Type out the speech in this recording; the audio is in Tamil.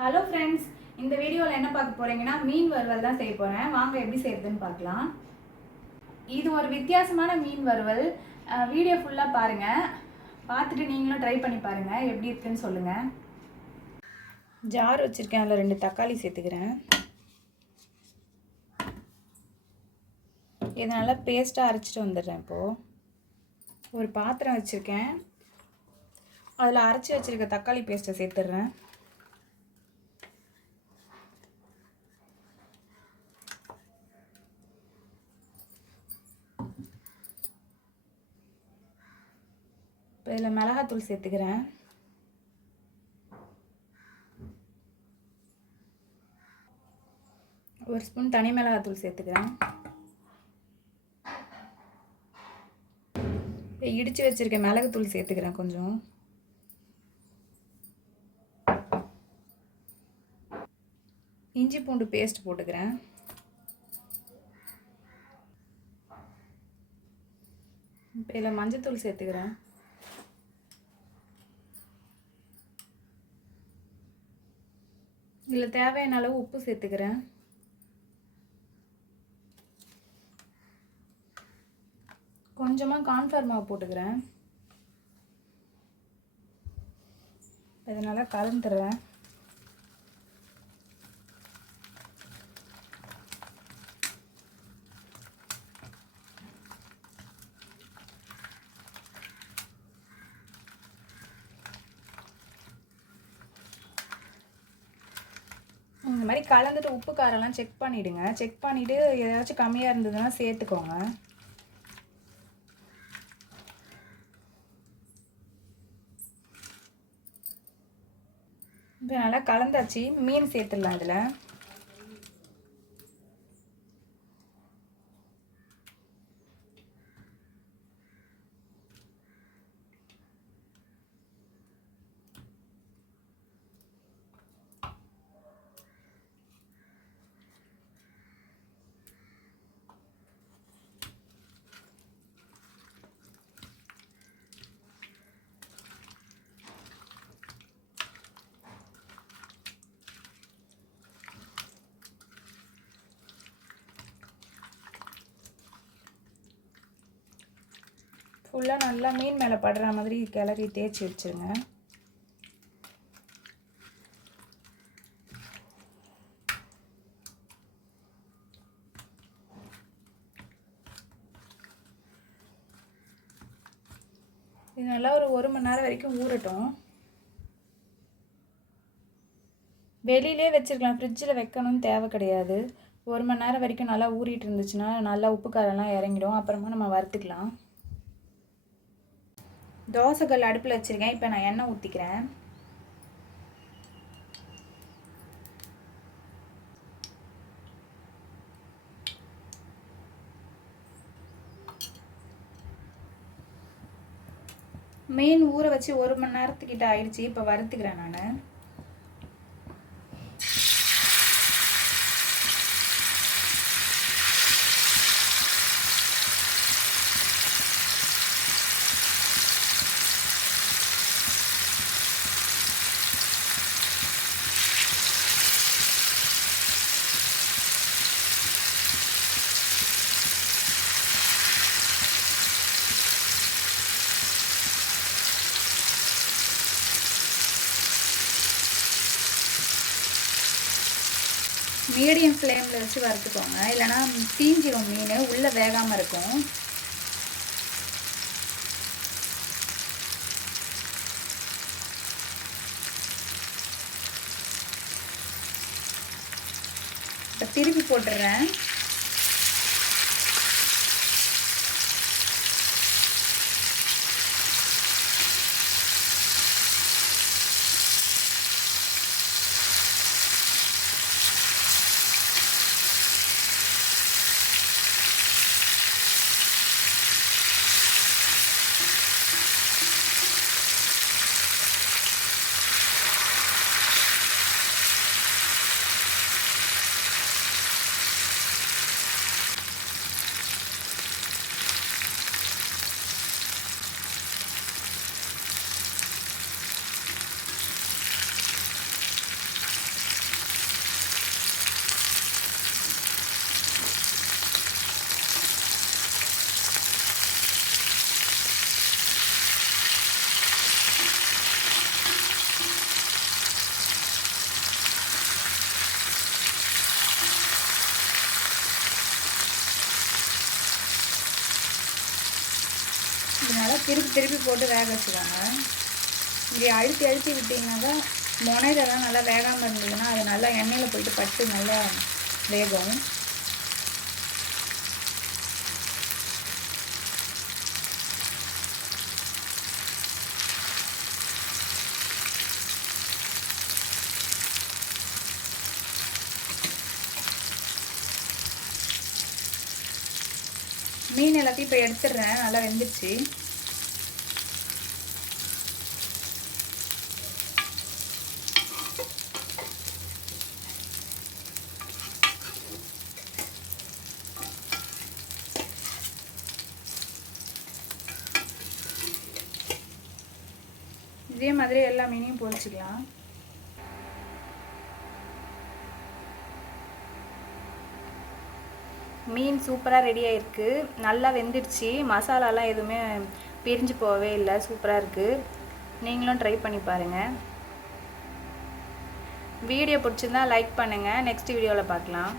ஹலோ ஃப்ரெண்ட்ஸ், இந்த வீடியோவில் என்ன பார்க்க போகிறீங்கன்னா மீன் வறுவல் தான் செய்ய போகிறேன். வாங்க எப்படி செய்யறதுன்னு பார்க்கலாம். இது ஒரு வித்தியாசமான மீன் வறுவல். வீடியோ ஃபுல்லாக பாருங்கள். பார்த்துட்டு நீங்களும் ட்ரை பண்ணி பாருங்கள், எப்படி இருக்குன்னு சொல்லுங்கள். ஜார் வச்சுருக்கேன், அதில் 2 தக்காளி சேர்த்துக்கிறேன். இது நல்லா பேஸ்ட்டாக அரைச்சிட்டு வந்துடுறேன். இப்போது ஒரு பாத்திரம் வச்சுருக்கேன், அதில் அரைச்சி வச்சுருக்க தக்காளி பேஸ்ட்டை சேர்த்துடுறேன். இப்போ இதில் மிளகாத்தூள் சேர்த்துக்கிறேன். ஒரு ஸ்பூன் தனி மிளகாத்தூள் சேர்த்துக்கிறேன். இடித்து வச்சுருக்க மிளகுத்தூள் சேர்த்துக்கிறேன் கொஞ்சம். இஞ்சி பூண்டு பேஸ்ட் போட்டுக்கிறேன். இப்போ இதில் மஞ்சத்தூள் சேர்த்துக்கிறேன். இதில் தேவையான அளவு உப்பு சேர்த்துக்கிறேன். கொஞ்சமாக கார்ன்ஃப்ளவர் மாவு போட்டுக்கிறேன். இதனால் கலந்துடுறேன். இந்த மாதிரி கலந்துட்டு உப்பு காரெல்லாம் செக் பண்ணிவிடுங்க. செக் பண்ணிவிட்டு ஏதாச்சும் கம்மியாக இருந்ததுன்னா சேர்த்துக்கோங்க. இப்போ நல்லா கலந்தாச்சு. மீன் சேர்த்துடலாம் இதில். ஃபுல்லாக நல்லா மீன் மேலே படுற மாதிரி கிளறி தேய்ச்சி வச்சுருங்க. இது நல்லா ஒரு 1 மணி நேரம் வரைக்கும் ஊறட்டும். வெளியிலே வச்சுருக்கலாம், ஃப்ரிட்ஜில் வைக்கணும்னு தேவை கிடையாது. 1 மணி நேரம் வரைக்கும் நல்லா ஊறிட்டு இருந்துச்சுன்னா நல்லா உப்பு காரெல்லாம் இறங்கிடும். அப்புறமா நம்ம வறுத்துக்கலாம். தோசைக்கல் அடுப்பில் வச்சுருக்கேன். இப்போ நான் எண்ணெய் ஊற்றிக்கிறேன். மீன் ஊற வச்சு 1 மணி நேரத்துக்கிட்ட ஆயிடுச்சு. இப்போ வறுத்துக்கிறேன் நான். மீடியம் ஃப்ளேமில் வச்சு வறுத்துக்கோங்க, இல்லைனா தீஞ்சிரும் மீன், உள்ளே வேகாமல் இருக்கும். இப்போ திருப்பி போட்டுடுறேன். திருப்பி திருப்பி போட்டு வேக வச்சுக்கோங்க. இப்படி அழுத்தி அழுத்தி விட்டிங்கனாக்கா முனையிலலாம் நல்லா வேகாமல் இருந்ததுன்னா அது நல்லா எண்ணெயில் போயிட்டு பட்டு நல்லா வேகும். மீன் எல்லாத்தையும் இப்போ எடுத்துடுறேன், நல்லா வெந்துடுச்சு. இதே மாதிரி எல்லா மீனையும் பொரிச்சுக்கலாம். மீன் சூப்பராக ரெடி ஆகிருக்கு, நல்லா வெந்துடுச்சு, மசாலாலாம் எதுவுமே பிரிஞ்சு போகவே இல்லை, சூப்பராக இருக்குது. நீங்களும் ட்ரை பண்ணி பாருங்கள். வீடியோ பிடிச்சிருந்தா லைக் பண்ணுங்கள். நெக்ஸ்ட் வீடியோவில் பார்க்கலாம்.